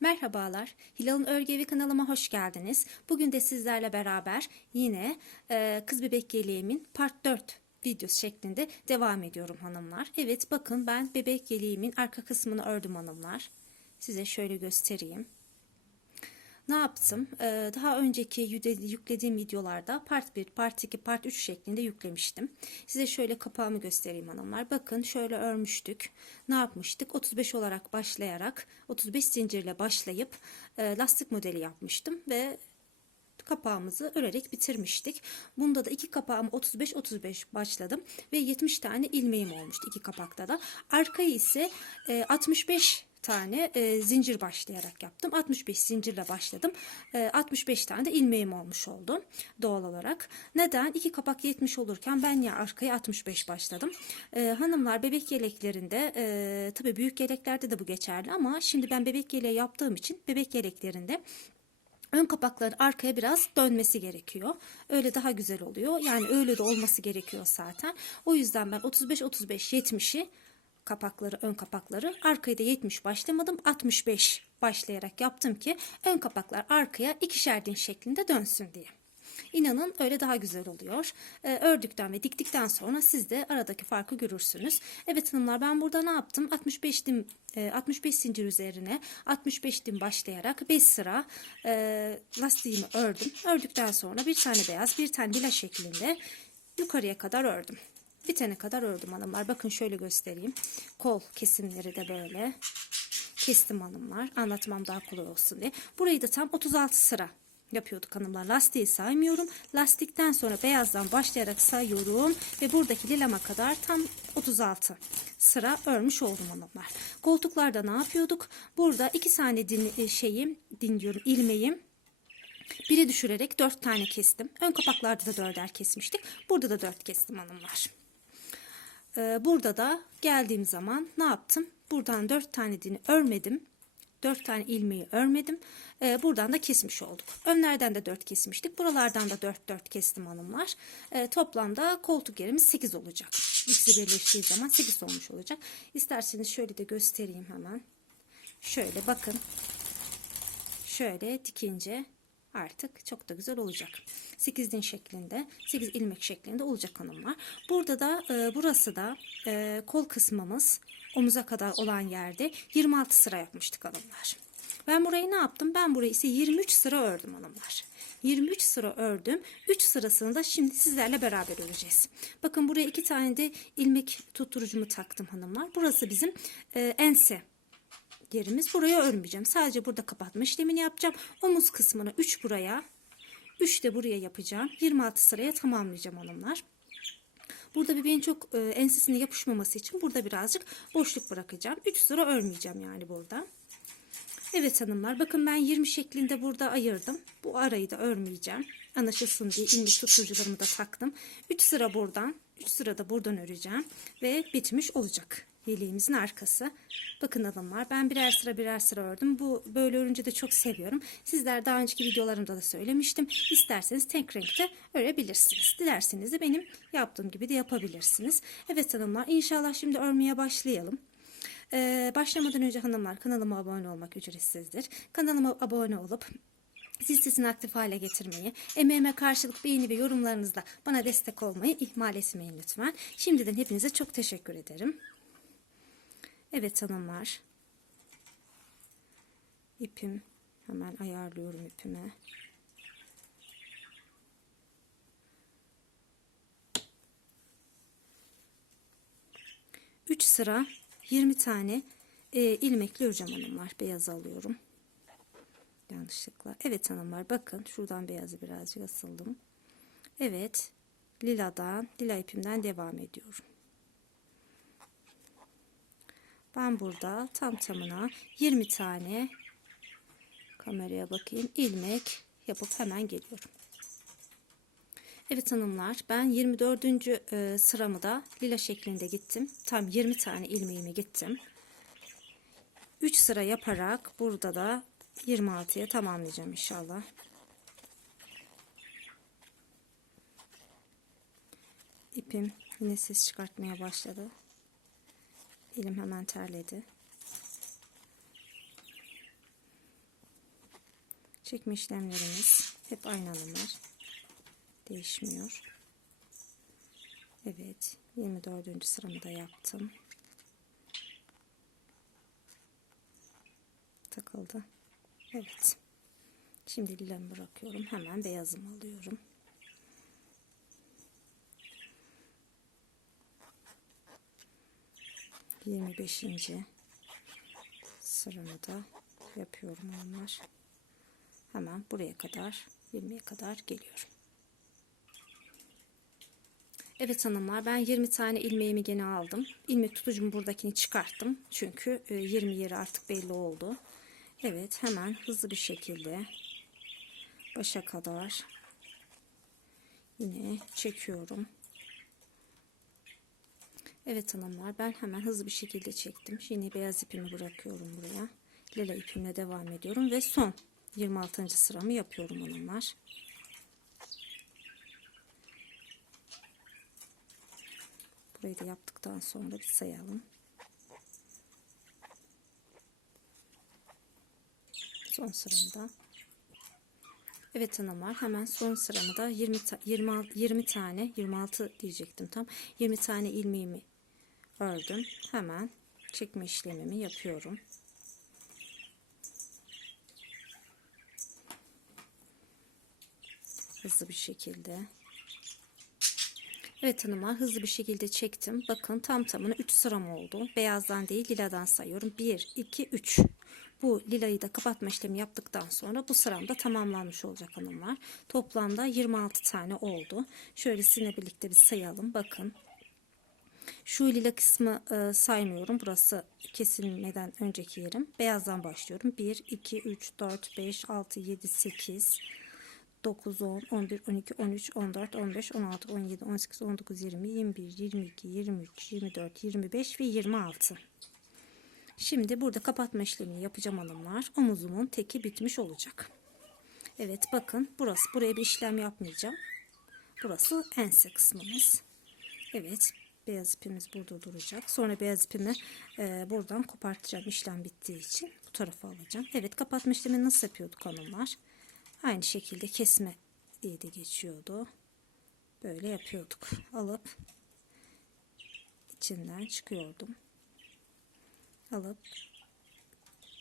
Merhabalar, Hilal'ın Örgü Evi kanalıma hoş geldiniz. Bugün de sizlerle beraber yine e, kız bebek yeleğimin part 4 videosu şeklinde devam ediyorum hanımlar. Evet bakın ben bebek yeleğimin arka kısmını ördüm hanımlar. Size şöyle göstereyim. Ne yaptım? Ee, daha önceki yüklediğim videolarda part 1, part 2, part 3 şeklinde yüklemiştim. Size şöyle kapağımı göstereyim hanımlar. Bakın şöyle örmüştük. Ne yapmıştık? 35 olarak başlayarak 35 zincirle başlayıp e, lastik modeli yapmıştım ve kapağımızı örerek bitirmiştik. Bunda da iki kapağımı 35-35 başladım ve 70 tane ilmeğim olmuştu iki kapakta da. Arkayı ise e, 65 tane e, zincir başlayarak yaptım. 65 zincirle başladım. E, 65 tane de ilmeğim olmuş oldu doğal olarak. Neden? İki kapak 70 olurken ben ya arkaya 65 başladım. E, hanımlar bebek yeleklerinde e, tabii büyük yeleklerde de bu geçerli ama şimdi ben bebek yeleği yaptığım için bebek yeleklerinde ön kapakların arkaya biraz dönmesi gerekiyor. Öyle daha güzel oluyor. Yani öyle de olması gerekiyor zaten. O yüzden ben 35 35 70'i kapakları ön kapakları arkayı da 70 başlamadım 65 başlayarak yaptım ki ön kapaklar arkaya ikişer din şeklinde dönsün diye. İnanın öyle daha güzel oluyor. Ee, ördükten ve diktikten sonra siz de aradaki farkı görürsünüz. Evet hanımlar ben burada ne yaptım? 65 dim e, 65 zincir üzerine 65 dim başlayarak 5 sıra e, lastiğimi ördüm. Ördükten sonra bir tane beyaz bir tane lila şeklinde yukarıya kadar ördüm. Bitene kadar ördüm hanımlar. Bakın şöyle göstereyim. Kol kesimleri de böyle. Kestim hanımlar. Anlatmam daha kolay olsun diye. Burayı da tam 36 sıra yapıyorduk hanımlar. Lastiği saymıyorum. Lastikten sonra beyazdan başlayarak sayıyorum. Ve buradaki lilama kadar tam 36 sıra örmüş oldum hanımlar. Koltuklarda ne yapıyorduk? Burada iki tane din, e, şeyim, din diyorum ilmeğim. Biri düşürerek dört tane kestim. Ön kapaklarda da dörder kesmiştik. Burada da dört kestim hanımlar. Ee, burada da geldiğim zaman ne yaptım? Buradan dört tane dini örmedim. Dört tane ilmeği örmedim. Ee, buradan da kesmiş olduk. Önlerden de dört kesmiştik. Buralardan da dört dört kestim hanımlar. Ee, toplamda koltuk yerimiz sekiz olacak. İkisi birleştiği zaman sekiz olmuş olacak. İsterseniz şöyle de göstereyim hemen. Şöyle bakın. Şöyle dikince artık çok da güzel olacak. 8 din şeklinde, 8 ilmek şeklinde olacak hanımlar. Burada da e, burası da e, kol kısmımız omuza kadar olan yerde 26 sıra yapmıştık hanımlar. Ben burayı ne yaptım? Ben burayı ise 23 sıra ördüm hanımlar. 23 sıra ördüm. 3 sırasını da şimdi sizlerle beraber öreceğiz. Bakın buraya iki tane de ilmek tutturucumu taktım hanımlar. Burası bizim e, ense yerimiz. Buraya örmeyeceğim. Sadece burada kapatma işlemini yapacağım. Omuz kısmını 3 buraya, 3 de buraya yapacağım. 26 sıraya tamamlayacağım hanımlar. Burada bebeğin çok e, ensesine yapışmaması için burada birazcık boşluk bırakacağım. 3 sıra örmeyeceğim yani burada. Evet hanımlar bakın ben 20 şeklinde burada ayırdım. Bu arayı da örmeyeceğim. Anlaşılsın diye ilmek tutturucularımı da taktım. 3 sıra buradan, 3 sıra da buradan öreceğim ve bitmiş olacak yeleğimizin arkası. Bakın hanımlar ben birer sıra birer sıra ördüm. Bu böyle örünce de çok seviyorum. Sizler daha önceki videolarımda da söylemiştim. İsterseniz tek renkte örebilirsiniz. Dilerseniz de benim yaptığım gibi de yapabilirsiniz. Evet hanımlar inşallah şimdi örmeye başlayalım. Ee, başlamadan önce hanımlar kanalıma abone olmak ücretsizdir. Kanalıma abone olup zil sesini aktif hale getirmeyi, emeğime karşılık beğeni ve yorumlarınızla bana destek olmayı ihmal etmeyin lütfen. Şimdiden hepinize çok teşekkür ederim. Evet hanımlar. İpim hemen ayarlıyorum ipime. Üç sıra 20 tane e, ilmekli öreceğim hanımlar. Beyaz alıyorum. Yanlışlıkla. Evet hanımlar bakın şuradan beyazı birazcık asıldım. Evet liladan lila ipimden devam ediyorum. Ben burada tam tamına 20 tane kameraya bakayım ilmek yapıp hemen geliyorum. Evet hanımlar ben 24. E, sıramı da lila şeklinde gittim. Tam 20 tane ilmeğimi gittim. 3 sıra yaparak burada da 26'ya tamamlayacağım inşallah. İpim yine ses çıkartmaya başladı. Elim hemen terledi. Çekme işlemlerimiz hep aynı hanımlar. Değişmiyor. Evet. 24. sıramı da yaptım. Takıldı. Evet. Şimdi lilamı bırakıyorum. Hemen beyazımı alıyorum. Yirmi beşinci sıramı da yapıyorum onlar. Hemen buraya kadar 20'ye kadar geliyorum. Evet hanımlar ben 20 tane ilmeğimi gene aldım. İlmek tutucumu buradakini çıkarttım. Çünkü 20 yeri artık belli oldu. Evet hemen hızlı bir şekilde başa kadar yine çekiyorum. Evet hanımlar ben hemen hızlı bir şekilde çektim. Yine beyaz ipimi bırakıyorum buraya. Lila ipimle devam ediyorum ve son 26. sıramı yapıyorum hanımlar. Burayı da yaptıktan sonra bir sayalım. Son sıramda. Evet hanımlar hemen son sıramı da 20, ta 20, 20 tane 26 diyecektim tam 20 tane ilmeğimi ördüm. Hemen çekme işlemimi yapıyorum. Hızlı bir şekilde. Evet hanımlar hızlı bir şekilde çektim. Bakın tam tamına 3 sıram oldu. Beyazdan değil liladan sayıyorum. 1, 2, 3. Bu lilayı da kapatma işlemi yaptıktan sonra bu sıram da tamamlanmış olacak hanımlar. Toplamda 26 tane oldu. Şöyle sizinle birlikte bir sayalım. Bakın. Şu lila kısmı e, saymıyorum. Burası kesilmeden önceki yerim. Beyazdan başlıyorum. 1, 2, 3, 4, 5, 6, 7, 8, 9, 10, 11, 12, 13, 14, 15, 16, 17, 18, 19, 20, 21, 22, 23, 24, 25 ve 26. Şimdi burada kapatma işlemini yapacağım hanımlar. Omuzumun teki bitmiş olacak. Evet bakın burası. Buraya bir işlem yapmayacağım. Burası ense kısmımız. Evet beyaz ipimiz burada duracak. Sonra beyaz ipimi e, buradan kopartacağım işlem bittiği için bu tarafa alacağım. Evet kapatma işlemini nasıl yapıyorduk hanımlar? Aynı şekilde kesme diye de geçiyordu. Böyle yapıyorduk. Alıp içinden çıkıyordum. Alıp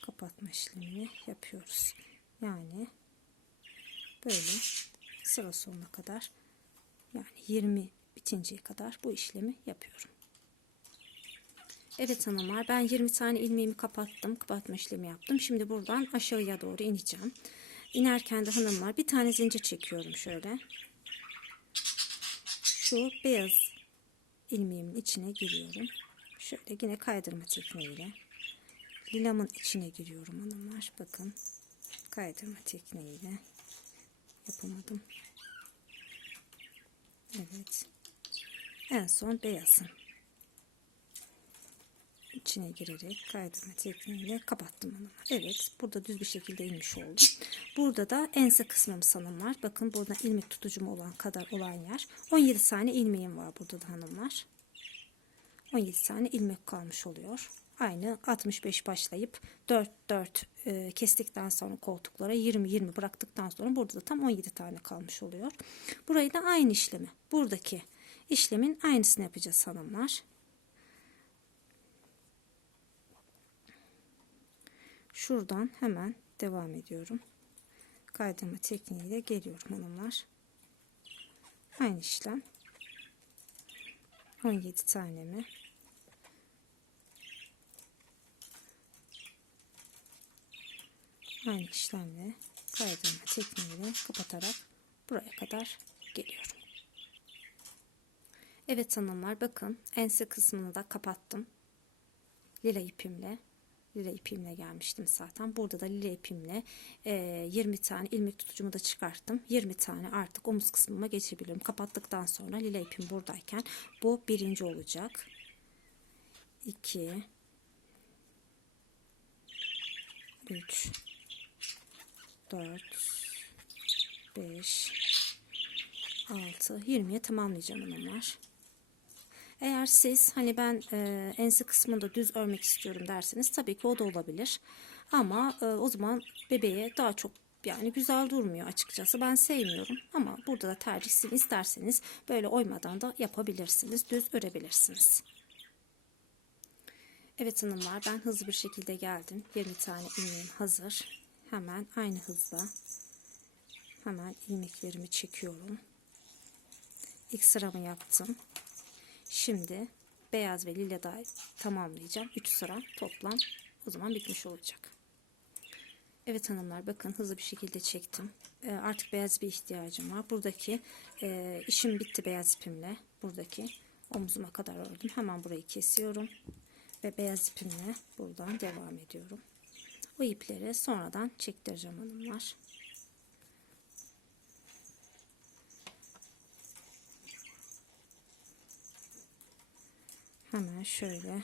kapatma işlemini yapıyoruz. Yani böyle sıra sonuna kadar yani 20 bitinceye kadar bu işlemi yapıyorum. Evet hanımlar ben 20 tane ilmeğimi kapattım. Kapatma işlemi yaptım. Şimdi buradan aşağıya doğru ineceğim. İnerken de hanımlar bir tane zincir çekiyorum şöyle. Şu beyaz ilmeğimin içine giriyorum. Şöyle yine kaydırma tekniğiyle. Lilamın içine giriyorum hanımlar. Bakın kaydırma tekniğiyle yapamadım. Evet. En son beyazın içine girerek kaydırma tekniğiyle kapattım hanımlar. Evet burada düz bir şekilde inmiş oldum. Burada da ense kısmımız hanımlar. Bakın burada ilmek tutucum olan kadar olan yer. 17 tane ilmeğim var burada da hanımlar. 17 tane ilmek kalmış oluyor. Aynı 65 başlayıp 4 4 e, kestikten sonra koltuklara 20 20 bıraktıktan sonra burada da tam 17 tane kalmış oluyor. Burayı da aynı işlemi. Buradaki işlemin aynısını yapacağız hanımlar. Şuradan hemen devam ediyorum. Kaydırma tekniğiyle geliyorum hanımlar. Aynı işlem. 17 tanemi aynı işlemle kaydırma tekniğiyle kapatarak buraya kadar geliyorum. Evet hanımlar bakın ense kısmını da kapattım. Lila ipimle lila ipimle gelmiştim zaten. Burada da lila ipimle e, 20 tane ilmek tutucumu da çıkarttım. 20 tane artık omuz kısmıma geçebilirim. Kapattıktan sonra lila ipim buradayken bu birinci olacak. 2 3 4 5 6 20'ye tamamlayacağım hanımlar. Eğer siz hani ben e, ense kısmında düz örmek istiyorum derseniz tabii ki o da olabilir. Ama e, o zaman bebeğe daha çok Yani güzel durmuyor açıkçası. Ben sevmiyorum ama burada da tercih isterseniz böyle oymadan da yapabilirsiniz. Düz örebilirsiniz. Evet hanımlar ben hızlı bir şekilde geldim. 20 tane ilmeğim hazır. Hemen aynı hızla hemen ilmeklerimi çekiyorum. İlk sıramı yaptım. Şimdi beyaz ve lila da tamamlayacağım. 3 sıra toplam o zaman bitmiş olacak. Evet hanımlar bakın hızlı bir şekilde çektim. Ee, artık beyaz bir ihtiyacım var. Buradaki e, işim bitti beyaz ipimle. Buradaki omzuma kadar ördüm. Hemen burayı kesiyorum. Ve beyaz ipimle buradan devam ediyorum. O ipleri sonradan çektireceğim hanımlar. Hemen şöyle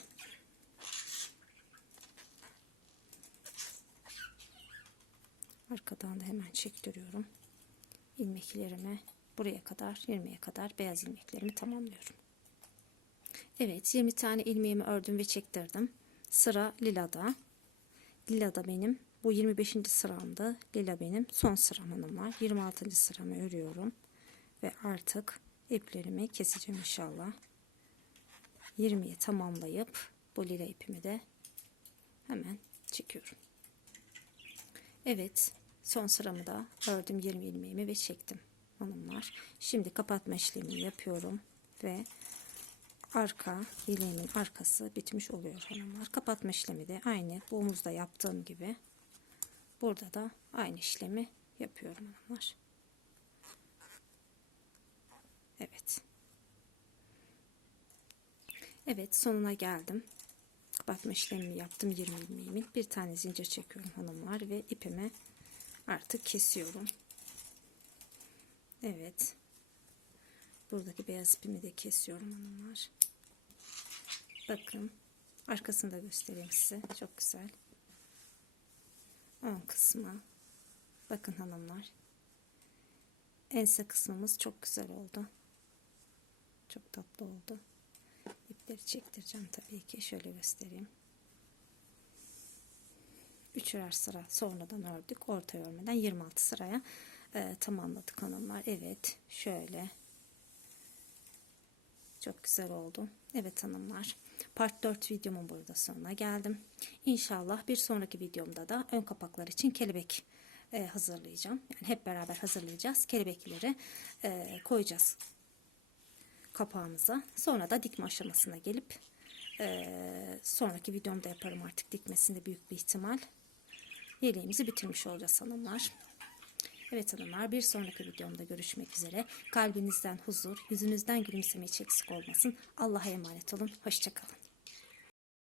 arkadan da hemen çektiriyorum. ilmeklerimi buraya kadar 20'ye kadar beyaz ilmeklerimi tamamlıyorum. Evet 20 tane ilmeğimi ördüm ve çektirdim. Sıra lilada. Lilada benim bu 25. sıramda lila benim son sıram hanımlar. 26. sıramı örüyorum. Ve artık iplerimi keseceğim inşallah. 20'yi tamamlayıp bu lila ipimi de hemen çekiyorum. Evet son sıramı da ördüm 20 ilmeğimi ve çektim hanımlar. Şimdi kapatma işlemini yapıyorum ve arka yeleğimin arkası bitmiş oluyor hanımlar. Kapatma işlemi de aynı bu omuzda yaptığım gibi burada da aynı işlemi yapıyorum hanımlar. Evet. Evet sonuna geldim. Kapatma işlemimi yaptım 20 ilmeğimin. Bir tane zincir çekiyorum hanımlar ve ipimi artık kesiyorum. Evet. Buradaki beyaz ipimi de kesiyorum hanımlar. Bakın. Arkasını da göstereyim size. Çok güzel. Ön kısmı. Bakın hanımlar. Ense kısmımız çok güzel oldu. Çok tatlı oldu. İpleri çektireceğim tabii ki. Şöyle göstereyim. Üçer sıra sonradan ördük. Orta örmeden 26 sıraya e, tamamladık hanımlar. Evet. Şöyle. Çok güzel oldu. Evet hanımlar. Part 4 videomun burada sonuna geldim. İnşallah bir sonraki videomda da ön kapaklar için kelebek e, hazırlayacağım. Yani hep beraber hazırlayacağız. Kelebekleri e, koyacağız kapağımıza. Sonra da dikme aşamasına gelip e, sonraki videomda yaparım artık dikmesinde büyük bir ihtimal. Yeleğimizi bitirmiş olacağız hanımlar. Evet hanımlar bir sonraki videomda görüşmek üzere. Kalbinizden huzur, yüzünüzden gülümseme eksik olmasın. Allah'a emanet olun. Hoşçakalın.